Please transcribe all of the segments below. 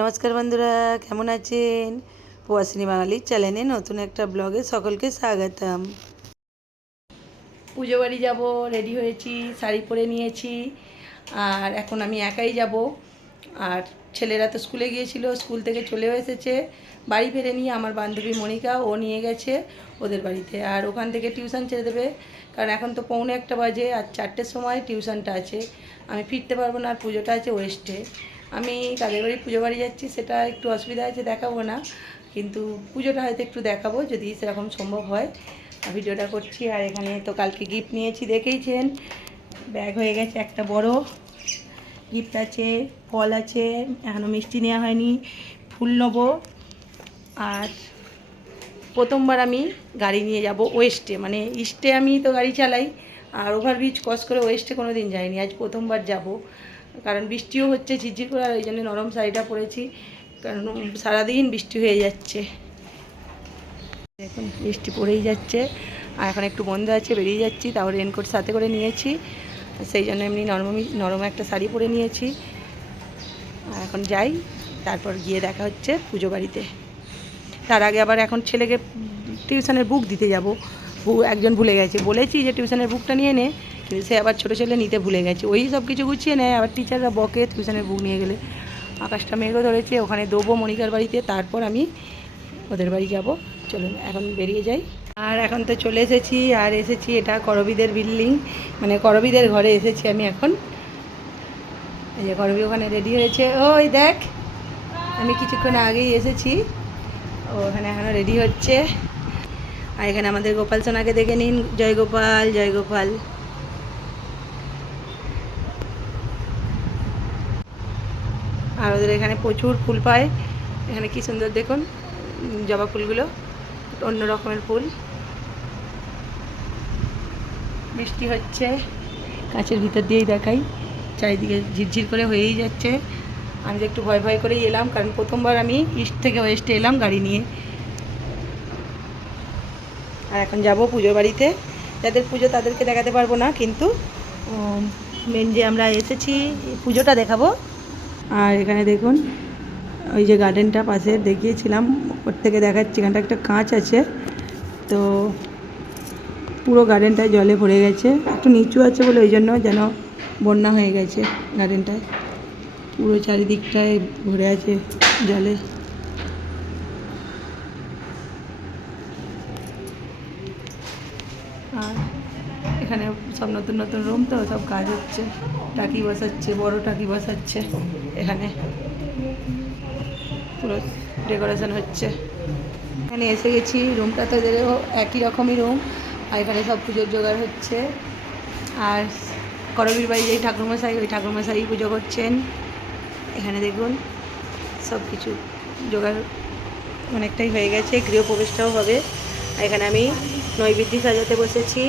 নমস্কার বন্ধুরা, কেমন আছেন? প্রবাসিনী বাঙালির চ্যানেলে নতুন একটা ব্লগে সকলকে স্বাগতম। পুজো বাড়ি যাব, রেডি হয়েছি, শাড়ি পরে নিয়েছি, আর এখন আমি একাই যাব। আর ছেলেরা তো স্কুলে গিয়েছিল, স্কুল থেকে চলেও এসেছে। বাড়ি ফেরে নিয়ে আমার বান্ধবী মনিকা, ও নিয়ে গেছে ওদের বাড়িতে। আর ওখান থেকে টিউশন ছেড়ে দেবে, কারণ এখন তো পৌনে একটা বাজে, আর চারটের সময় টিউশনটা আছে। আমি ফিরতে পারব না, আর পুজোটা আছে ওয়েস্টে। আমি কাদের বাড়ি পুজো বাড়ি যাচ্ছি, সেটা একটু অসুবিধা আছে দেখাবো না। কিন্তু পুজোটা হয়তো একটু দেখাবো, যদি সেরকম সম্ভব হয়। ভিডিওটা করছি, আর এখানে তো কালকে গিফট নিয়েছি, দেখেইছেন? ব্যাগ হয়ে গেছে একটা বড়। গিফট আছে, ফল আছে এখনও মিষ্টি নেওয়া হয়নি, ফুল নেব। আর প্রথমবার আমি গাড়ি নিয়ে যাব ওয়েস্টে মানে ইস্টে আমি তো গাড়ি চালাই, আর ওভারব্রিজ ক্রস করে ওয়েস্টে কোনো দিন যাইনি, আজ প্রথমবার যাব। কারণ বৃষ্টিও হচ্ছে, ঝিরঝির করে, আর ওই জন্য নরম শাড়িটা পরেছি। কারণ সারাদিন বৃষ্টি হয়ে যাচ্ছে। এখন বৃষ্টি পড়েই যাচ্ছে। আর এখন একটু বন্ধ আছে, বেরিয়ে যাচ্ছি, তাও রেনকোট সাথে করে নিয়েছি। সেই জন্য এমনি নরম নরম একটা শাড়ি পরে নিয়েছি। আর এখন যাই, তারপর গিয়ে দেখা হচ্ছে পুজো বাড়িতে। তার আগে আবার এখন ছেলেকে টিউশনের বুক দিতে যাব। একজন ভুলে গেছে। বলেছি যে টিউশনের বুকটা নিয়ে নে। কিন্তু সে আবার ছোটো ছেলে নিতে ভুলে গেছে। ওই সব কিছু গুছিয়ে নেয়। আবার টিচাররা বকে টিউশনের বুক নিয়ে গেলে। আকাশটা মেঘও ধরেছে, ওখানে দেবো মনিকার বাড়িতে। তারপর আমি ওদের বাড়ি যাব। চলুন, এখন বেরিয়ে যাই। আর এখন তো চলে এসেছি, আর এসেছি এটা করবিদের বিল্ডিং মানে করবিদের ঘরে এসেছি আমি এখন। এই যে করবি ওখানে রেডি হয়েছে। ওই দেখ, আমি কিছুক্ষণ আগেই এসেছি। ও ওখানে এখনও রেডি হচ্ছে। আর এখানে আমাদের গোপাল সোনাকে দেখে নিন। জয় গোপাল জয় গোপাল। আর ওদের এখানে প্রচুর ফুল পায়। এখানে কি সুন্দর দেখুন জবা ফুলগুলো, অন্য রকমের ফুল। বৃষ্টি হচ্ছে কাছের ভিতর দিয়েই দেখাই। চারিদিকে ঝিরঝির করে হয়েই যাচ্ছে। আমি তো একটু ভয় ভয় করেই এলাম, কারণ প্রথমবার আমি ইস্ট থেকে ওয়েস্টে এলাম গাড়ি নিয়ে। আর এখন যাব পুজোর বাড়িতে। যাদের পুজো তাদেরকে দেখাতে পারব না, কিন্তু মেন যে আমরা এসেছি, পুজোটা দেখাবো। আর এখানে দেখুন, ওই যে গার্ডেনটা পাশে দেখিয়েছিলাম, ওর থেকে দেখাচ্ছি, এখানটা একটা কাঁচ আছে, তো পুরো গার্ডেনটায় জলে ভরে গেছে, একটু নিচু আছে বলে ওই জন্য যেন বন্যা হয়ে গেছে গার্ডেনটায় পুরো চারিদিকটায় ভরে আছে জলে। আর এখানে সব নতুন নতুন রুম তো, সব কাজ হচ্ছে। টাকি বসাচ্ছে, বড় টাকি বসাচ্ছে এখানে। পুরো ডেকোরেশন হচ্ছে। এখানে এসে গেছি রুমটা তো একই রকমই রুম আর এখানে সব পুজোর জোগাড় হচ্ছে। আর করবীর বাড়ি যেই ঠাকুরমশাই, ওই ঠাকুরমশাই পুজো করছেন। এখানে দেখুন, সব কিছু জোগাড় অনেকটাই হয়ে গেছে, গৃহপ্রবেশটাও হবে। এখানে আমি নৈবেদ্য সাজাতে বসেছি।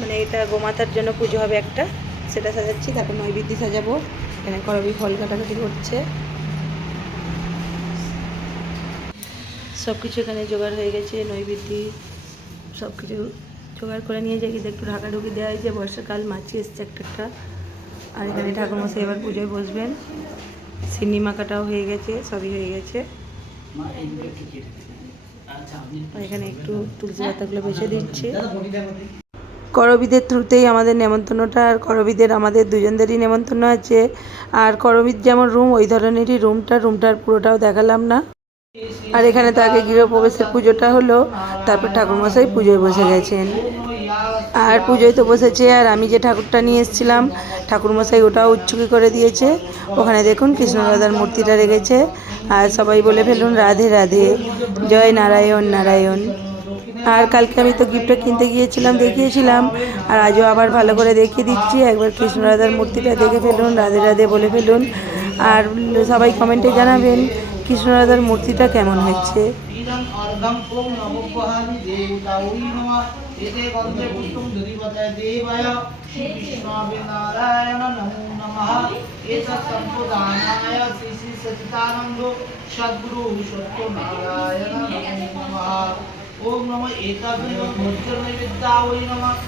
মানে এটা গোমাতার জন্য পুজো হবে একটা। সেটা সাজাচ্ছি তারপর নৈবেদ্য সাজাবো। এখানে করবি ফল কাটাকাটি করছে সব কিছু এখানে জোগাড় হয়ে গেছে নৈবেদ্য সব কিছু জোগাড় করে নিয়ে যাই। একটু ঢাকাঢুকি দেওয়া হয়েছে বর্ষাকাল মাছি এসছে একটা একটা। আর এখানে ঠাকুরমশাই এবার পুজোয় বসবেন। সিন্নি মাখাটাও হয়ে গেছে সবই হয়ে গেছে। আর এখানে একটু তুলসী পাতাগুলো বেছে দিচ্ছি। করবিদের থ্রুতেই আমাদের নেমন্তন্নটা, আর করবিদের আমাদের দুজনদেরই নেমন্তন্ন আছে। আর করবিদ যেমন রুম, ওই ধরনেরই রুমটা, রুমটার পুরোটাও দেখালাম না। আর এখানে তো আগে গৃহপ্রবেশের পুজোটা হলো, তারপর ঠাকুরমশাই পুজোয় বসে গেছেন। আর পুজোয় তো বসেছে, আর আমি যে ঠাকুরটা নিয়ে এসেছিলাম, ঠাকুরমশাই ওটাও উচ্চুকি করে দিয়েছে। ওখানে দেখুন কৃষ্ণরাধার মূর্তিটা রেখেছে, আর সবাই বলে ফেলুন, রাধে রাধে, জয় নারায়ণ নারায়ণ। আর কালকে আমি তো গিফটটা কিনতে গিয়েছিলাম, দেখিয়েছিলাম। আর আজও আবার ভালো করে দেখিয়ে দিচ্ছি। একবার কৃষ্ণরাধার মূর্তিটা দেখে ফেলুন, রাধে রাধে বলে ফেলুন। আর সবাই কমেন্টে জানাবেন কৃষ্ণরাধার মূর্তিটা কেমন সচিতানন্দ, সদ্গুরু সত্য নারায়ণ ওম নমঃ এতাবৃহ ভোজ্য নৈবেদ্যায় নমঃ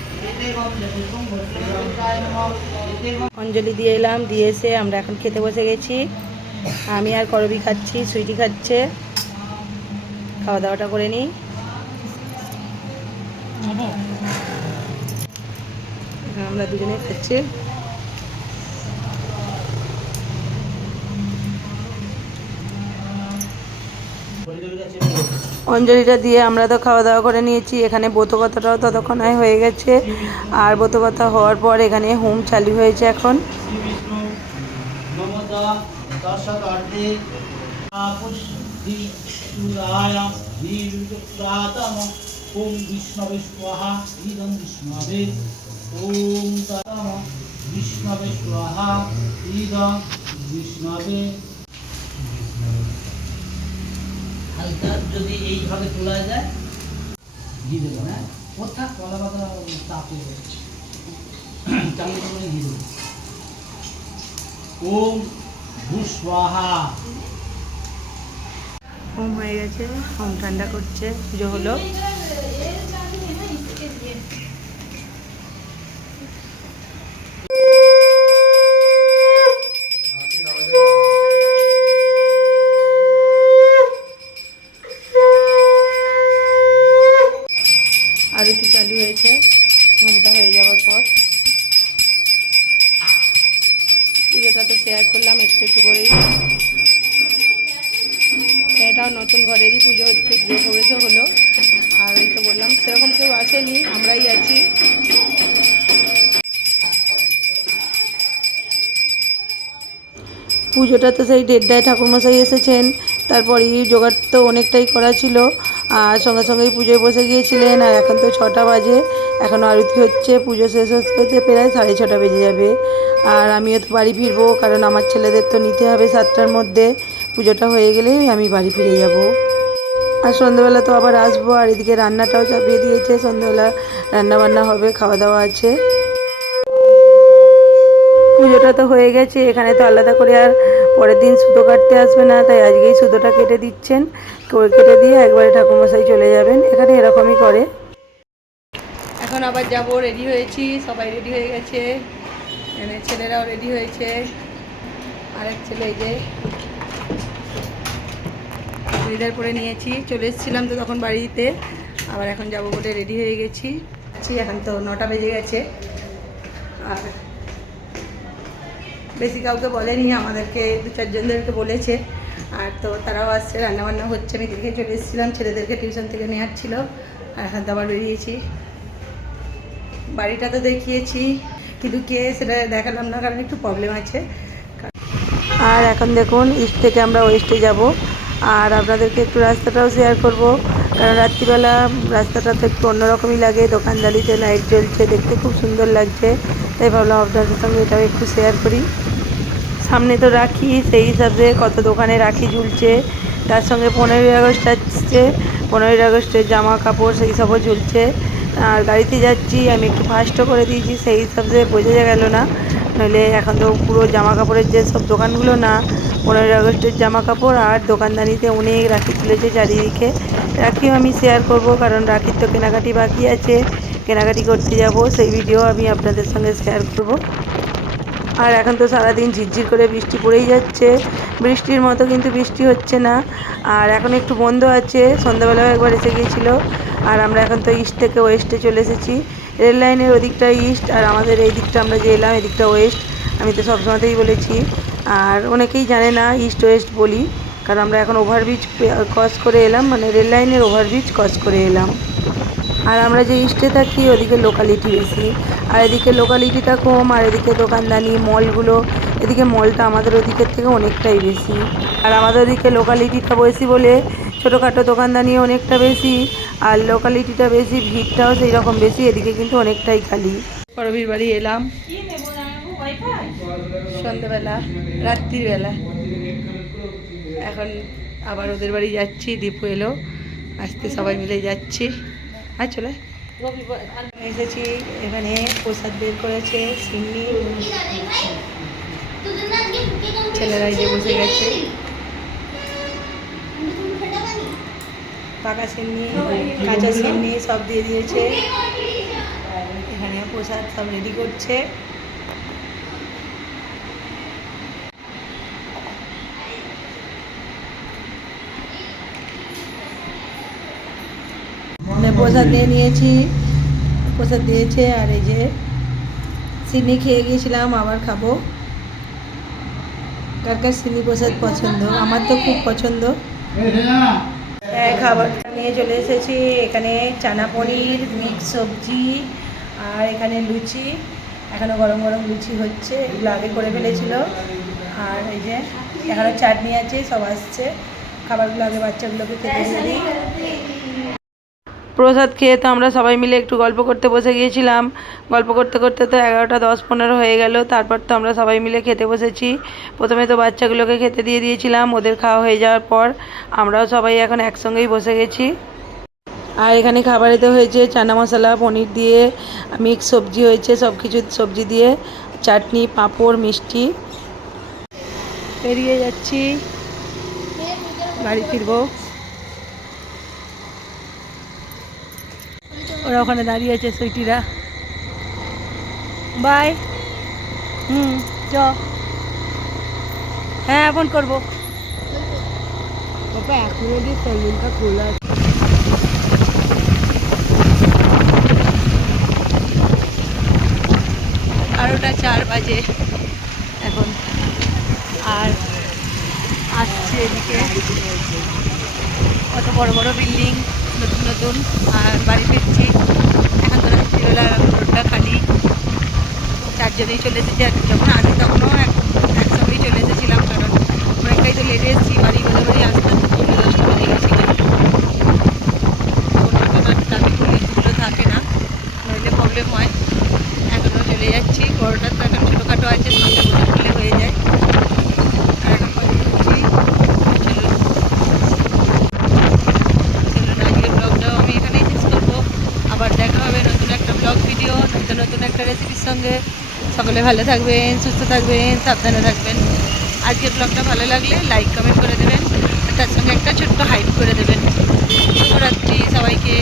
অঞ্জলি দিয়ে এলাম, দিয়ে এসে আমরা এখন খেতে বসে গেছি। আমি আর করবি খাচ্ছি, সুইটি খাচ্ছে। খাওয়া দাওয়াটা করে নিই। আমরা দুজনে খাচ্ছি। অঞ্জলিটা দিয়ে আমরা তো খাওয়া দাওয়া করে নিয়েছি। এখানে বোতকথাটাও ততক্ষণে হয়ে গেছে। আর বোতকথা হওয়ার পর এখানে হোম চালু হয়েছে এখন। বিষ্ণবে স্বাহা বিষ্ণবে। যদি এইভাবে যায়, দিয়ে দেবো হ্যাঁ? কলা পাতা দিয়ে দেবো। ওম হোম হয়ে গেছে হোম ঠান্ডা করছে পুজো হলো। পুজোটা তো সেই দেড়টায় ঠাকুরমশাই এসেছেন, তারপরেই জোগাড় তো অনেকটাই করা ছিল। আর সঙ্গে সঙ্গেই পুজোয় বসে গিয়েছিলেন, আর এখন তো ছটা বাজে, এখন আরতি হচ্ছে, পুজো শেষ হতে প্রায় সাড়ে ছটা বেজে যাবে। আর আমিও তো বাড়ি ফিরবো, কারণ আমার ছেলেদের তো নিতে হবে সাতটার মধ্যে, পুজোটা হয়ে গেলেই আমি বাড়ি ফিরে যাব। আর সন্ধ্যেবেলা তো আবার আসব, আর এদিকে রান্নাটাও চাপিয়ে দিয়েছে, সন্ধ্যেবেলা রান্না বান্না হবে, খাওয়া দাওয়া আছে। পুজোটা তো হয়ে গেছে, এখানে তো আলাদা করে আর পরের দিন সুতো কাটতে আসবে না, তাই আজকেই সুতোটা কেটে দিচ্ছেন। কেটে দিয়ে একবারে ঠাকুরমশাই চলে যাবেন, এখানে এরকমই করে। এখন আবার যাব রেডি হয়েছি, সবাই রেডি হয়ে গেছে। এখানে ছেলেরাও রেডি হয়েছে। আরেক ছেলে যে চুড়িদার পরে নিয়েছি, চলে এসেছিলাম তো তখন বাড়িতে। আবার এখন যাব বলে রেডি হয়ে গেছি। এখন তো নটা বেজে গেছে। আর বেশি কাউকে বলেনি, আমাদেরকে দু চারজনদেরকে বলেছে। আর তো তারাও আসছে, রান্নাবান্না হচ্ছে। আমি দেখে চলে এসেছিলাম, ছেলেদেরকে টিউশন থেকে নেওয়ার ছিল। আর এখন তো আবার বেরিয়েছি। বাড়িটা তো দেখিয়েছি, কিন্তু কে সেটা দেখালাম না, কারণ একটু প্রবলেম আছে। আর এখন দেখুন ইস্ট থেকে আমরা ওয়েস্টে যাব। আর আপনাদেরকে একটু রাস্তাটাও শেয়ার করব। কারণ রাত্রিবেলা রাস্তাটা তো একটু অন্যরকমই লাগে, দোকানদারিতে লাইট জ্বলছে, দেখতে খুব সুন্দর লাগছে। তাই ভাবলাম আপনাদের সঙ্গে এটাও একটু শেয়ার করি। সামনে তো রাখি, সেই হিসাবে কত দোকানে রাখি ঝুলছে। তার সঙ্গে পনেরোই আগস্ট আসছে, পনেরোই আগস্টের জামা কাপড় সেই সবও ঝুলছে। আর গাড়িতে যাচ্ছি, আমি একটু ফাস্টও করে দিয়েছি, সেই হিসাবে বোঝা গেল না। নইলে এখন তো পুরো জামা কাপড়ের যে সব দোকানগুলো না, পনেরোই আগস্টের জামা কাপড় আর দোকানদারিতে অনেক রাখি তুলেছে চারিদিকে। রাখিও আমি শেয়ার করব, কারণ রাখির তো কেনাকাটি বাকি আছে। কেনাকাটি করতে যাব, সেই ভিডিও আমি আপনাদের সঙ্গে শেয়ার করব। আর এখন তো সারাদিন ঝিরঝির করে বৃষ্টি পড়েই যাচ্ছে। বৃষ্টির মতো কিন্তু বৃষ্টি হচ্ছে না। আর এখন একটু বন্ধ আছে, সন্ধ্যাবেলাও একবার এসে গিয়েছিল। আর আমরা এখন তো ইস্ট থেকে ওয়েস্টে চলে এসেছি। রেল লাইনের ওদিকটা ইস্ট আর আমাদের এই দিকটা আমরা যে এলাম, এদিকটা ওয়েস্ট আমি তো সবসময়তেই বলেছি। আর অনেকেই জানে না ইস্ট ওয়েস্ট বলি, কারণ আমরা এখন ওভারব্রিজ ক্রস করে এলাম মানে রেল লাইনের ওভারব্রিজ ক্রস করে এলাম। আর আমরা যে ইস্টে থাকি, ওদিকে লোকালিটি বেশি। আর এদিকে লোকালিটিটা কম, আর এদিকে দোকানদানি, মলগুলো, এদিকে মলটা আমাদের ওদিকের থেকে অনেকটাই বেশি। আর আমাদের ওদিকে লোকালিটিটা বেশি বলে ছোটোখাটো দোকানদানিও অনেকটা বেশি, আর লোকালিটিটা বেশি, ভিড়টাও সেই রকম বেশি, এদিকে কিন্তু অনেকটাই খালি। করবির বাড়ি এলাম। সন্ধ্যেবেলা রাত্রিবেলা। এখন আবার ওদের বাড়ি যাচ্ছি, দীপু এলো, আসতে সবাই মিলে যাচ্ছি। আর চলে। এসেছি, এখানে প্রসাদ বের করেছে, সিন্নি। ছেলেরা যে বসে গেছে। পাকা সিন্নি, কাঁচা সিন্নি সব দিয়ে দিয়েছে। এখানে প্রসাদ সব রেডি করছে। প্রসাদ নিয়ে নিয়েছি। প্রসাদ দিয়েছে আর এই যে চিনি খেয়ে গিয়েছিলাম আবার খাব। কার কার চিনি প্রসাদ পছন্দ? আমার তো খুব পছন্দ। হ্যাঁ খাবার নিয়ে চলে এসেছি। এখানে চানা পনির মিক্স সবজি আর এখানে লুচি। এখনও গরম গরম লুচি হচ্ছে এগুলো আগে করে ফেলেছিল। আর এই যে এখানে চাটনি আছে সব আসছে। খাবারগুলো আগে বাচ্চাগুলোকে খেতে দিই। প্রসাদ খেয়ে তো আমরা সবাই মিলে একটু গল্প করতে বসে গিয়েছিলাম। গল্প করতে করতে তো এগারোটা, দশ, পনেরো হয়ে গেল। তারপর তো আমরা সবাই মিলে খেতে বসেছি। প্রথমে তো বাচ্চাগুলোকে খেতে দিয়ে দিয়েছিলাম, ওদের খাওয়া হয়ে যাওয়ার পর আমরাও সবাই এখন একসঙ্গেই বসে গেছি। আর এখানে খাবারেতে হয়েছে চানা মশলা, পনির দিয়ে, মিক্স সবজি হয়েছে সব কিছু সবজি দিয়ে, চাটনি, পাঁপড়, মিষ্টি। পেরিয়ে যাচ্ছি। বাড়ি ফিরবো। ওরা ওখানে দাঁড়িয়ে আছে সুইটিরা বাই। হুম চ। হ্যাঁ ফোন করব। বাবা এখনও দিয়ে সেলুনটা খোলা আছে। বারোটা চার বাজে এখন। আর আসছে এদিকে। কত বড় বড় বিল্ডিং নতুন নতুন। আর বাড়ি ফিরছি এখন তো রাত্রিবেলা রোডটা খালি চারজনেই চলে এসেছি আর যখন আগে তখনও এক একসঙ্গেই চলে এসেছিলাম কারণ অনেকটাই তো লেটে এসেছি বাড়ি গোদাবাড়ি আসতে আসতে পনেরো দশটা বেজে গেছিল ট্রাফিক পুলিশগুলো থাকে না নইলে প্রবলেম হয় এখনও চলে যাচ্ছি বড়টার তো এখন ছোটোখাটো আছে সঙ্গে বসে খুলে হয়ে যায় আর এখন বাড়ি ফিরছি চলুন চলুন আজকের ব্লগটাও আমি এখানেই শেষ করব আবার দেখা হবে নতুন একটা ব্লগ ভিডিও নতুন নতুন একটা রেসিপির সঙ্গে সকলে ভালো থাকবেন, সুস্থ থাকবেন, সাবধানে থাকবেন। আজকের ব্লগটা ভালো লাগলে লাইক কমেন্ট করে দেবেন। তার সঙ্গে একটা ছোট্ট হাইপ করে দেবেন। শুভরাত্রি সবাইকে।